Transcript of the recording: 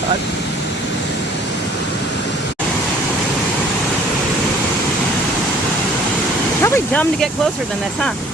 God. Probably dumb to get closer than this, huh?